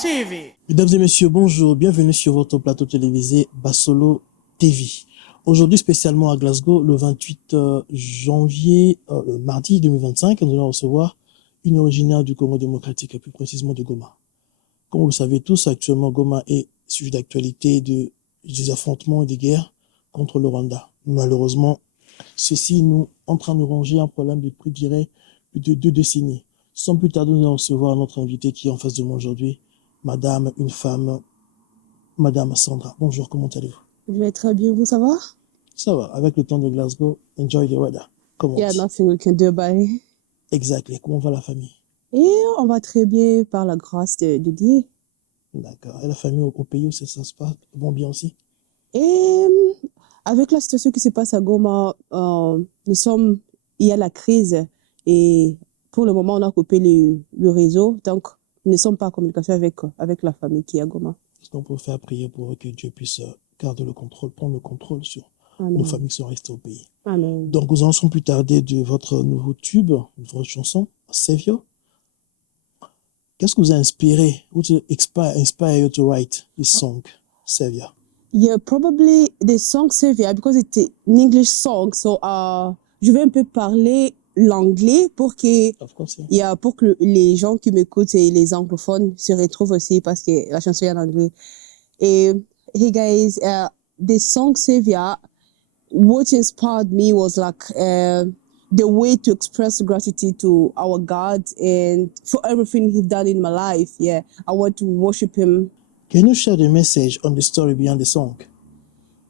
TV. Mesdames et messieurs, bonjour, bienvenue sur votre plateau télévisé Basolo TV. Aujourd'hui, spécialement à Glasgow, le 28 janvier, le mardi 2025, nous allons recevoir une originaire du Congo démocratique, et plus précisément de Goma. Comme vous le savez tous, actuellement, Goma est sujet d'actualité des affrontements et des guerres contre le Rwanda. Malheureusement, ceci nous en train de ranger un problème de plus, dirais, de 2 décennies. Sans plus tarder, nous allons recevoir notre invité qui est en face de moi aujourd'hui, Madame, une femme, Madame Sandra. Bonjour, comment allez-vous? Je vais très bien, vous, ça va? Ça va, avec le temps de Glasgow, enjoy the weather. Comment on Yeah, dit? nothing we can do about it. Exactly. Comment va la famille? Et on va très bien par la grâce de Dieu. D'accord. Et la famille au pays où ça se passe vont bien aussi? Et avec la situation qui se passe à Goma, il y a la crise et pour le moment, on a coupé le réseau. Donc, nous ne sommes pas en communication avec la famille qui est à Goma. Est-ce qu'on peut faire prier pour que Dieu puisse garder le contrôle, prendre le contrôle sur Amen. nos familles qui sont restées au pays? Amen. Donc, nous en sommes plus tarder de votre nouveau tube, votre chanson, Savior. Qu'est-ce qui vous a inspiré, ou inspire you to write this song, Savior? Yeah, probably the song Savior, because it's an English song, so je vais un peu parler l'anglais pour que, Of course, yeah. yeah, pour que les gens qui m'écoutent et les anglophones se retrouvent aussi parce que la chanson est en anglais. Et, hey guys, the song Savior, what inspired me was like the way to express gratitude to our God and for everything He's done in my life. Yeah, I want to worship Him. Can you share the message on the story behind the song?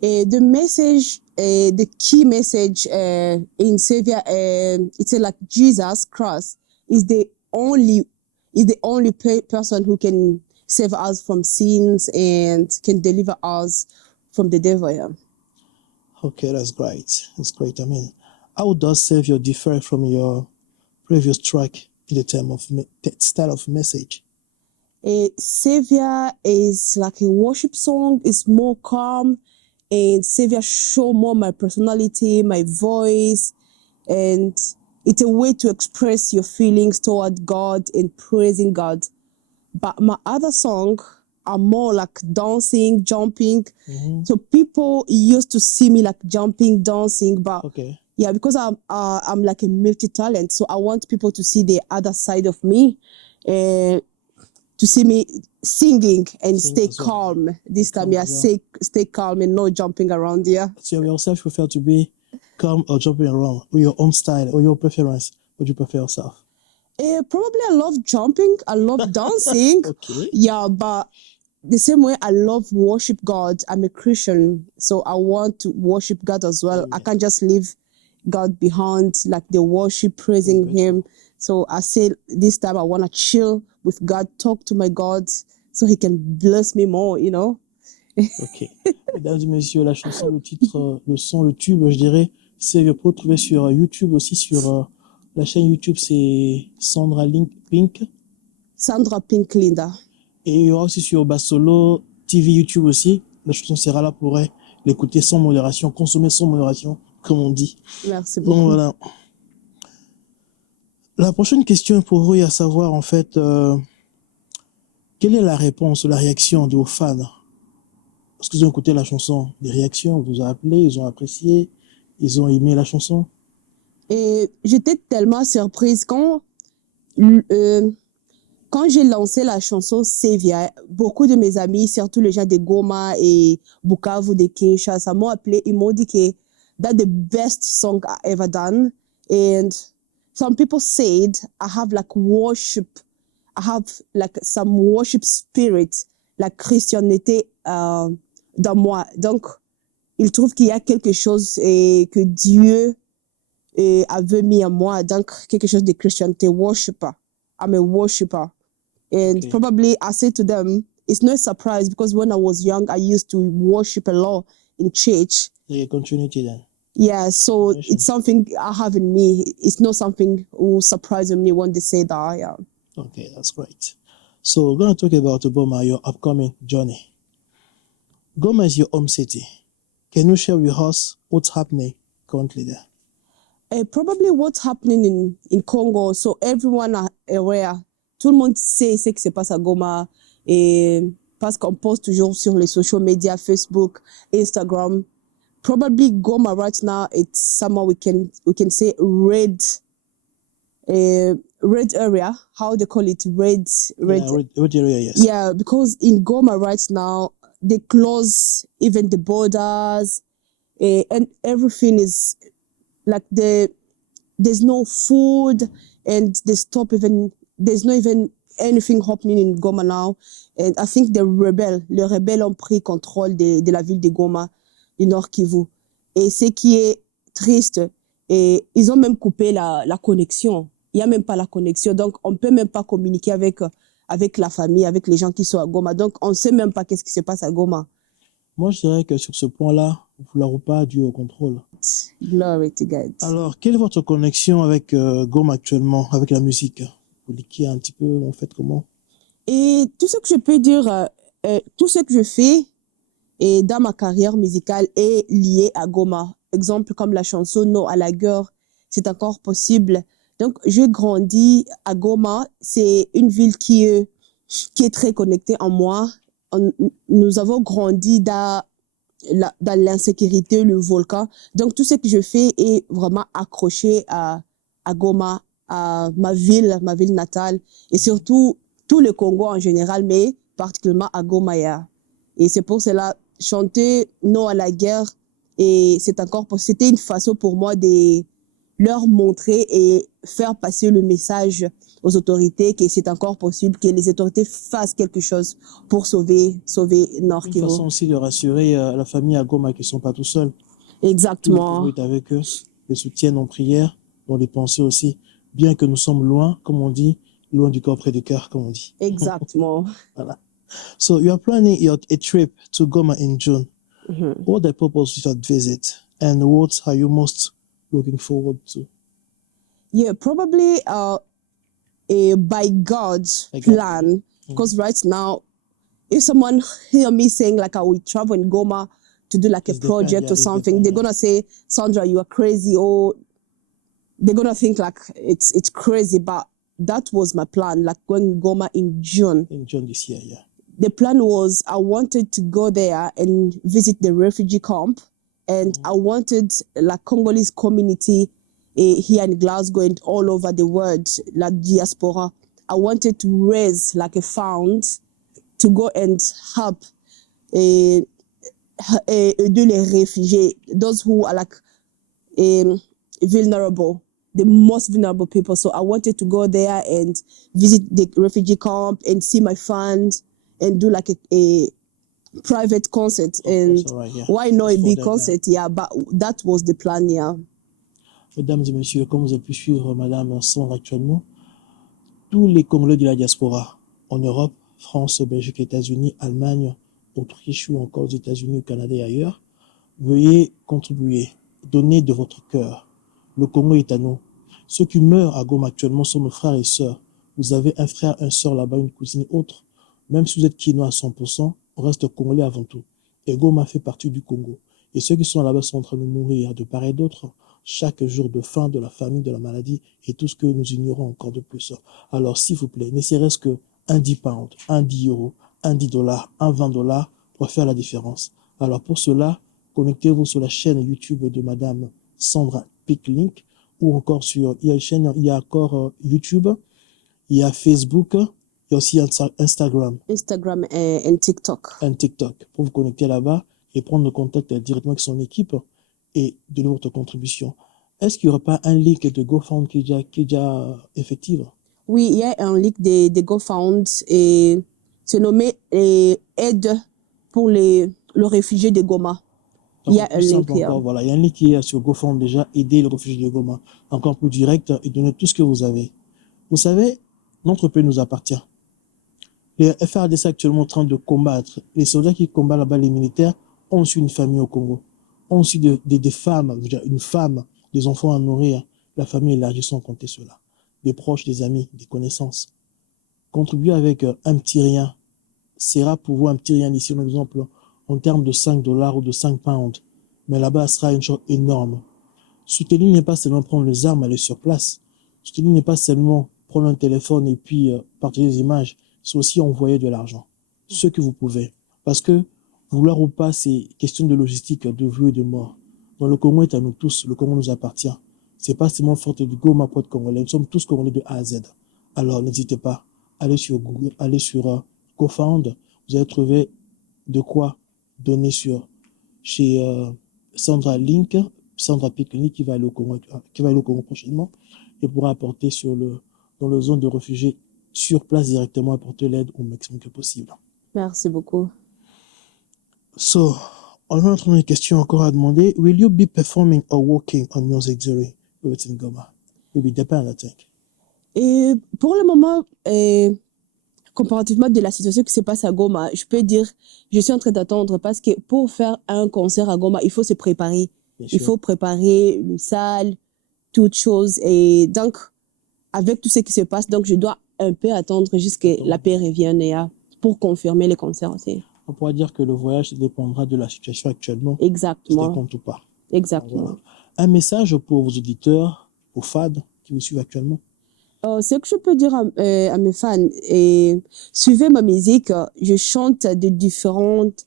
The message, the key message in Savior, it's like Jesus Christ is the only person who can save us from sins and can deliver us from the devil. Yeah. Okay, that's great. That's great. I mean, how does Savior differ from your previous track in the term of style of message? Savior is like a worship song. It's more calm, and Savior show more my personality, my voice, and it's a way to express your feelings toward God and praising God. But my other song are more like dancing, jumping. Mm-hmm. So people used to see me like jumping, dancing, but Okay. yeah, because I'm like a multi-talent, so I want people to see the other side of me, to see me singing and Sing stay as well. calm. This time, Calm yeah, as well. stay calm and no jumping around. Yeah. So you yourself prefer to be calm or jumping around, or your own style or your preference? Would you prefer yourself? Probably I love jumping. I love dancing. Okay. Yeah, but the same way I love worship God. I'm a Christian, so I want to worship God as well. Amen. I can't just leave God behind, like the worship, praising Him. So I say this time I want to chill with God, talk to my God, so He can bless me more, you know. Ok. Mesdames et messieurs, la chanson, le titre, le son, le tube, je dirais, c'est vous pouvez trouver sur YouTube aussi, sur la chaîne YouTube, c'est Sandra Pink. Sandra Pink Linda. Et il y aura aussi sur Basolo TV YouTube aussi. La chanson sera là pour l'écouter sans modération, consommer sans modération, comme on dit. Merci beaucoup. Donc voilà. La prochaine question pour vous est à savoir, en fait, quelle est la réponse, la réaction de vos fans? Parce qu'ils ont écouté la chanson, des réactions, vous ont appelé, ils ont apprécié, ils ont aimé la chanson. Et j'étais tellement surprise quand j'ai lancé la chanson Savior, beaucoup de mes amis, surtout les gens de Goma et Bukavu, de Kinshasa, m'ont appelé, ils m'ont dit que that's the best song I ever done. And some people said I have like worship, I have like some worship spirit, la Christianité dans moi. Donc, ils trouvent qu'il y a quelque chose et que Dieu avait mis en moi, donc quelque chose de Christianité, worshiper. I'm a worshiper. And Okay. probably I say to them, it's no surprise because when I was young, I used to worship a lot in church. The continuity then. Yeah, so Yes, it's something I have in me. It's not something who surprises me when they say that. Yeah. Okay, that's great. So we're going to talk about Goma, your upcoming journey. Goma is your home city. Can you share with us what's happening currently there? Probably what's happening in Congo. So everyone are aware. Tout le monde sait ce qui se passe à Goma. Et parce qu'on poste toujours sur les social media, Facebook, Instagram. Probably Goma right now, it's somewhere we can say red area. How they call it red. Yeah, red area, yes. Yeah, because in Goma right now, they close even the borders, and everything is like there's no food, and there's not even anything happening in Goma now. And I think les rebelles ont pris contrôle de la ville de Goma, du Nord Kivu. Et ce qui est triste, et ils ont même coupé la connexion. Il n'y a même pas la connexion. Donc, on ne peut même pas communiquer avec la famille, avec les gens qui sont à Goma. Donc, on ne sait même pas qu'est-ce qui se passe à Goma. Moi, je dirais que sur ce point-là, vous n'aurez pas dû au contrôle. Glory to God. Alors, quelle est votre connexion avec Goma actuellement, avec la musique? Vous liquiez un petit peu, en fait, comment? Et tout ce que je peux dire, tout ce que je fais et dans ma carrière musicale est lié à Goma. Exemple comme la chanson Non à la guerre, c'est encore possible. Donc, j'ai grandi à Goma. C'est une ville qui est très connectée en moi. Nous avons grandi dans l'insécurité, le volcan. Donc, tout ce que je fais est vraiment accroché à Goma, à ma ville natale, et surtout tout le Congo en général, mais particulièrement à Goma. Et c'est pour cela, chanter Non à la guerre, et c'était une façon pour moi de leur montrer et faire passer le message aux autorités que c'est encore possible, que les autorités fassent quelque chose pour sauver Nord Kivu. Une façon aussi de rassurer la famille à Goma qu'ils ne sont pas tout seuls. Exactement. Tout le monde est avec eux, les soutiennent en prière, dans les pensées aussi. Bien que nous sommes loin, comme on dit, loin du corps près du cœur, comme on dit. Exactement. Voilà. So you are planning a trip to Goma in June. Mm-hmm. What the purpose of that visit, and what are you most looking forward to? Yeah, probably by God's plan. Because right now, if someone hear me saying like I will travel in Goma to do like a project or something, they're gonna say, Sandra, you are crazy, or they're gonna think like it's crazy. But that was my plan, like going Goma in June. In June this year, yeah. The plan was I wanted to go there and visit the refugee camp, and I wanted like Congolese community here in Glasgow and all over the world, like diaspora. I wanted to raise like a fund to go and help aider les réfugiés, those who are like vulnerable, the most vulnerable people. So I wanted to go there and visit the refugee camp and see my fund and do like a private concert. And why not a big concert? Yeah, but that was the plan, yeah. Mesdames et messieurs, comme vous avez pu suivre Madame Sandra actuellement, tous les Congolais de la diaspora en Europe, France, Belgique, États-Unis, Allemagne, Autriche ou encore aux États-Unis, au Canada et ailleurs, veuillez contribuer, donnez de votre cœur. Le Congo est à nous. Ceux qui meurent à Goma actuellement sont nos frères et sœurs. Vous avez un frère, une sœur là-bas, une cousine autre. Même si vous êtes Kinois à 100%, on reste Congolais avant tout. Et Goma fait partie du Congo. Et ceux qui sont là-bas sont en train de mourir de part et d'autre, chaque jour de faim, de la famine, de la maladie, et tout ce que nous ignorons encore de plus. Alors, s'il vous plaît, ne serait-ce que un 10 pounds, un 10 euros, un 10 dollars, un 20 dollars pour faire la différence. Alors, pour cela, connectez-vous sur la chaîne YouTube de Madame Sandra Picklink, ou encore il y a encore YouTube, il y a Facebook, il y a aussi Instagram. Instagram et TikTok. Un TikTok, pour vous connecter là-bas et prendre contact directement avec son équipe et donner votre contribution. Est-ce qu'il n'y aura pas un link de GoFund qui est déjà effectif? Oui, il y a un link de GoFund et c'est nommé Aide pour le réfugié de Goma. Donc, il y a un link encore, voilà, il y a un link qui est sur GoFund déjà, aider le réfugié de Goma. Encore plus direct et donner tout ce que vous avez. Vous savez, notre pays nous appartient. Les FARDC actuellement en train de combattre. Les soldats qui combattent là-bas, les militaires, ont aussi une famille au Congo. Ont aussi des femmes, une femme, des enfants à nourrir. La famille élargie sans compter cela. Des proches, des amis, des connaissances. Contribuer avec un petit rien sera pour vous un petit rien ici, par exemple, en termes de 5 dollars ou de 5 pounds. Mais là-bas, ce sera une chose énorme. Soutenir n'est pas seulement prendre les armes, aller sur place. Soutenir n'est pas seulement prendre un téléphone et puis partager des images. C'est aussi envoyer de l'argent. ce que vous pouvez. Parce que, vouloir ou pas, c'est question de logistique, de vie et de mort. Donc le Congo est à nous tous, le Congo nous appartient. C'est pas seulement faute du Goma Pot congolais, nous sommes tous congolais de A à Z. Alors n'hésitez pas, allez sur Google, allez sur GoFound, vous allez trouver de quoi donner chez Sandra Link, Sandra Pickney qui va aller au Congo prochainement et pourra apporter dans le zone de réfugiés sur place directement, apporter l'aide au maximum que possible. Merci beaucoup. So, on va entrer dans une question encore à demander. Will you be performing or working on music during Everything Goma? It will depend, I think. Et pour le moment, comparativement de la situation qui se passe à Goma, je peux dire, je suis en train d'attendre parce que pour faire un concert à Goma, il faut se préparer. Bien Il sûr. faut préparer le salle, toutes choses. Et donc, avec tout ce qui se passe, donc je dois un peu attendre jusqu'à la paix revienne pour confirmer les concerts aussi. On pourra dire que le voyage dépendra de la situation actuellement, si Exactement. ça compte ou pas. Exactement. Voilà. Un message pour vos auditeurs, aux fans qui vous suivent actuellement. Ce que je peux dire à mes fans, suivez ma musique. Je chante de différentes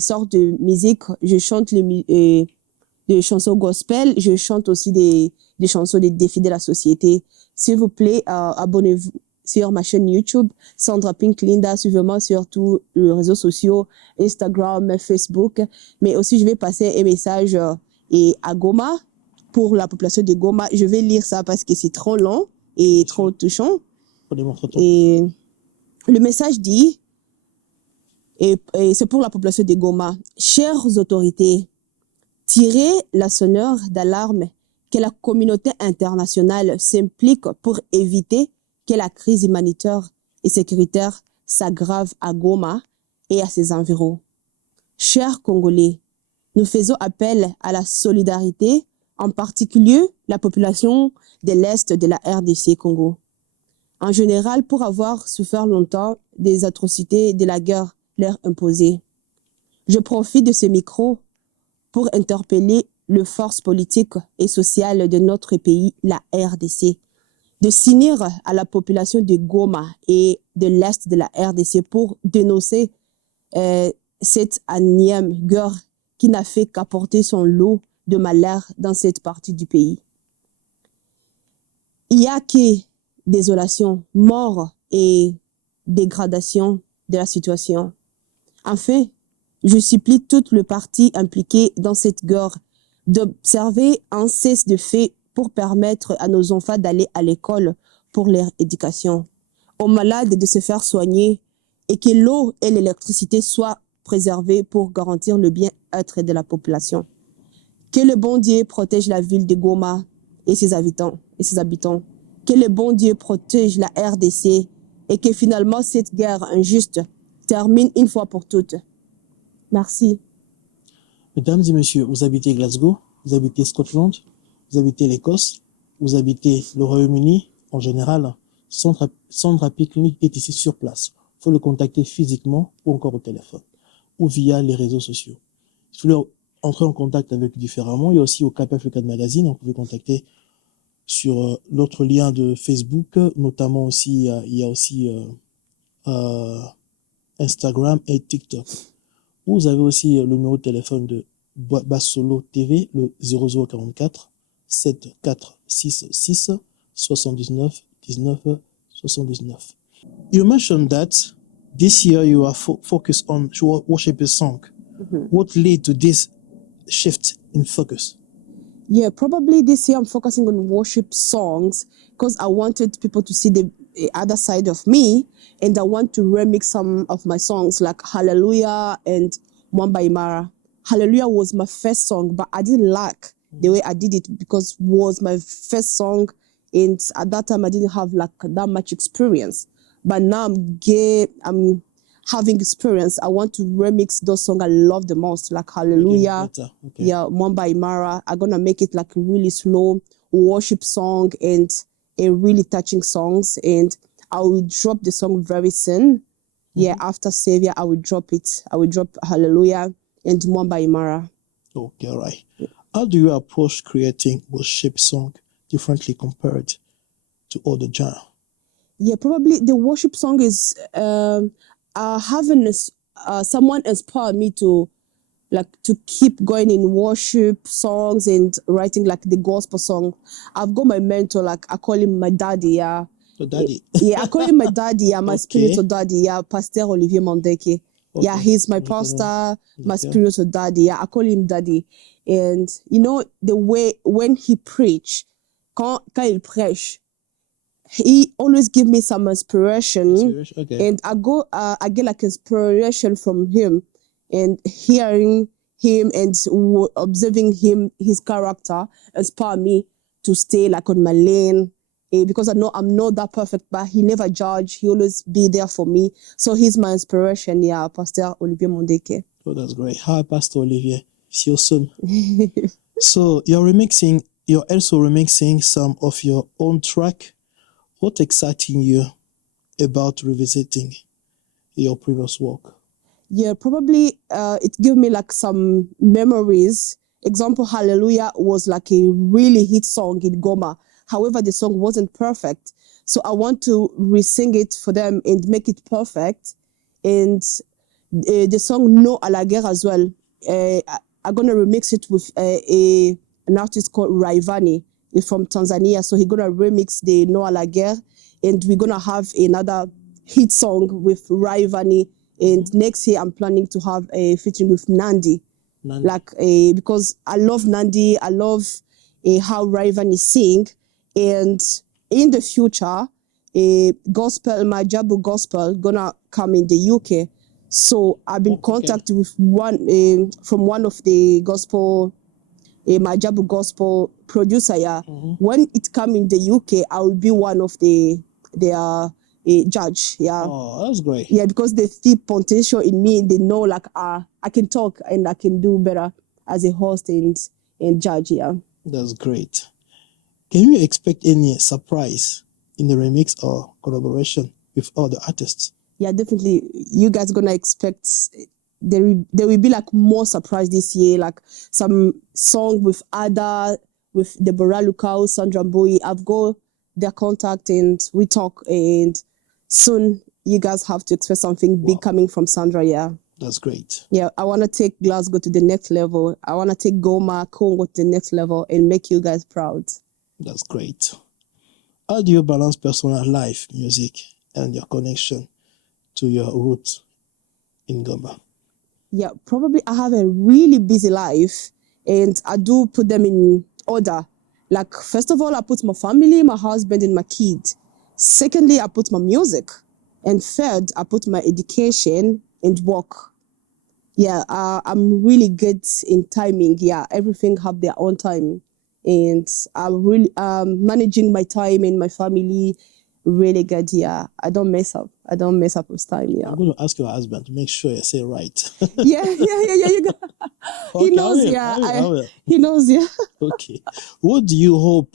sortes de musique. Je chante des chansons gospel. Je chante aussi des chansons des défis de la société. S'il vous plaît, abonnez-vous sur ma chaîne YouTube, Sandra Pink Linda. Suivez-moi sur tous les réseaux sociaux, Instagram, Facebook. Mais aussi, je vais passer un message à Goma, pour la population de Goma. Je vais lire ça parce que c'est trop long et trop touchant. Et le message dit, et c'est pour la population de Goma: chères autorités, tirez la sonneur d'alarme que la communauté internationale s'implique pour éviter que la crise humanitaire et sécuritaire s'aggrave à Goma et à ses environs. Chers Congolais, nous faisons appel à la solidarité, en particulier la population de l'Est de la RDC Congo. En général, pour avoir souffert longtemps des atrocités de la guerre leur imposée. Je profite de ce micro pour interpeller les forces politiques et sociales de notre pays, la RDC, de s'unir à la population de Goma et de l'Est de la RDC pour dénoncer cette énième guerre qui n'a fait qu'apporter son lot de malheur dans cette partie du pays. Il y a que désolation, mort et dégradation de la situation. Enfin, je supplie toutes les parties impliquées dans cette guerre d'observer un cesse de fait pour permettre à nos enfants d'aller à l'école pour leur éducation, aux malades de se faire soigner et que l'eau et l'électricité soient préservées pour garantir le bien-être de la population. Que le bon Dieu protège la ville de Goma et ses habitants. Que le bon Dieu protège la RDC et que finalement cette guerre injuste termine une fois pour toutes. Merci. Mesdames et messieurs, vous habitez Glasgow, vous habitez Scotland, vous habitez l'Écosse, vous habitez le Royaume-Uni, en général, Sandra Pickney est ici sur place. Il faut le contacter physiquement ou encore au téléphone ou via les réseaux sociaux. Il faut entrer en contact avec différemment. Il y a aussi au Cap African Magazine, on peut contacter sur l'autre lien de Facebook, notamment aussi, il y a aussi Instagram et TikTok. Vous avez aussi le numéro de téléphone de Bassolo TV, le 0044 7466 79 19 79. You mentioned that this year you are focused on worship song. Mm-hmm. What led to this shift in focus? Yeah, probably this year I'm focusing on worship songs because I wanted people to see the other side of me, and I want to remix some of my songs like Hallelujah and Mwamba Imara. Hallelujah was my first song, but I didn't like the way I did it because it was my first song, and at that time I didn't have like that much experience. But now I'm having experience. I want to remix those songs I love the most, like Hallelujah, Okay. yeah, Mwamba Imara. I'm gonna make it like a really slow worship song and a really touching songs, and I will drop the song very soon. Yeah, after Savior, I will drop it. I will drop Hallelujah and Mwamba Imara. Okay, all right. How do you approach creating worship song differently compared to other genre? Yeah, probably the worship song is having someone inspire me to keep going in worship songs and writing like the gospel song. I've got my mentor, like I call him my daddy, yeah. Your daddy. Yeah, I call him my daddy, yeah, my Okay. spiritual daddy, yeah, Pastor Olivier Mondeke. Yeah, Okay. he's my Okay. pastor, my Okay. spiritual daddy. Yeah, I call him daddy. And you know, the way when he preach, quand il prêche, he always give me some inspiration. Okay. And I get like inspiration from him, and hearing him and observing him, his character inspire me to stay like on my lane. Because I know I'm not that perfect, but he never judge. He always be there for me. So he's my inspiration. Yeah, Pastor Olivier Mondeke. Oh, that's great. Hi, Pastor Olivier. See you soon. So you're also remixing some of your own track. What exciting you about revisiting your previous work? Yeah, probably it gave me like some memories. Example, Hallelujah was like a really hit song in Goma. However, the song wasn't perfect. So I want to re-sing it for them and make it perfect. And the song No à la guerre as well. I'm going to remix it with an artist called Raivani. He's from Tanzania. So he's going to remix the No à la guerre. And we're going to have another hit song with Raivani. And next year, I'm planning to have a featuring with Nandi. Because I love Nandi. I love how Raivani sing. And in the future, gospel, my Jabu gospel, gonna come in the UK. So I've been contacted with one from one of the gospel, my Jabu gospel producer. Yeah, when it come in the UK, I will be one of their judge. Yeah. Oh, that's great. Yeah, because they see potential in me. They know like I can talk and I can do better as a host and judge. Yeah. That's great. Can you expect any surprise in the remix or collaboration with other artists? Yeah, definitely. You guys gonna expect there will be like more surprise this year, like some song with Ada, with Deborah Lukau, Sandra Boy. I've got their contact and we talk, and soon you guys have to expect something big coming from Sandra. Yeah. That's great. Yeah, I want to take Glasgow to the next level. I want to take Goma, Congo to the next level and make you guys proud. That's great. How do you balance personal life, music, and your connection to your roots in Goma? Yeah, probably I have a really busy life and I do put them in order. Like, first of all, I put my family, my husband, and my kid. Secondly, I put my music. And third, I put my education and work. Yeah, I'm really good in timing. Yeah, everything have their own time. And I'm really managing my time and my family really good. Yeah, I don't mess up. I don't mess up with time. Yeah. I'm going to ask your husband to make sure you say right. Yeah. You got, Okay, he knows. I will. He knows. Yeah. Okay. What do you hope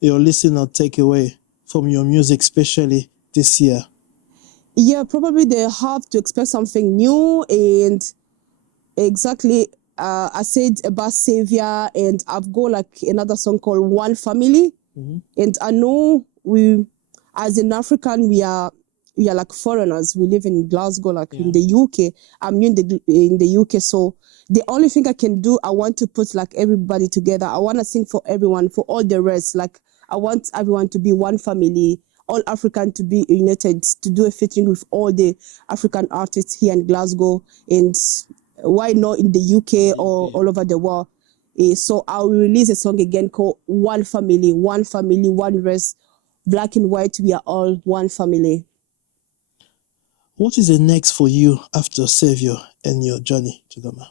your listener take away from your music, especially this year? Yeah, probably they have to expect something new and exactly. I said about Savior, and I've got like another song called One Family. And I know we, as an African, we are like foreigners. We live in Glasgow, like in the UK. I'm new in the UK, so the only thing I can do, I want to put like everybody together. I want to sing for everyone, for all the rest. Like I want everyone to be one family, all African to be united, to do a featuring with all the African artists here in Glasgow, and why not in the UK or all over the world. So I will release a song again called One Family, One Race, black and white, we are all one family. What is the next for you after Savior and your journey to Goma?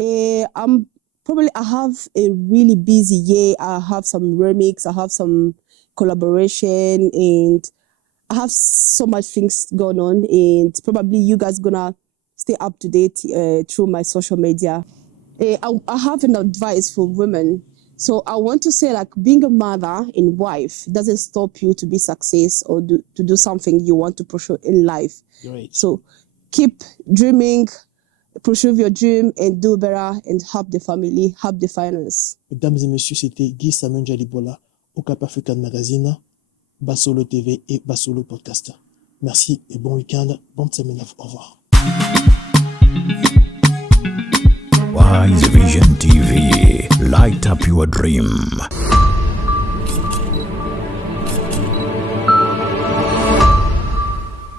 I have a really busy year. I have some remix, I have some collaboration, and I have so much things going on, and probably you guys gonna stay up to date through my social media. I have an advice for women. So I want to say, like, being a mother and wife doesn't stop you to be success or to do something you want to pursue in life. Great. So keep dreaming, pursue your dream, and do better, and help the family, help the finance. Mesdames et messieurs, c'était Guy Samuel Jalibola au Cap African Magazine, Basolo TV et Basolo Podcast. Merci et bon week-end. Bonne semaine. Au revoir. Wise Vision TV. Light up your dream.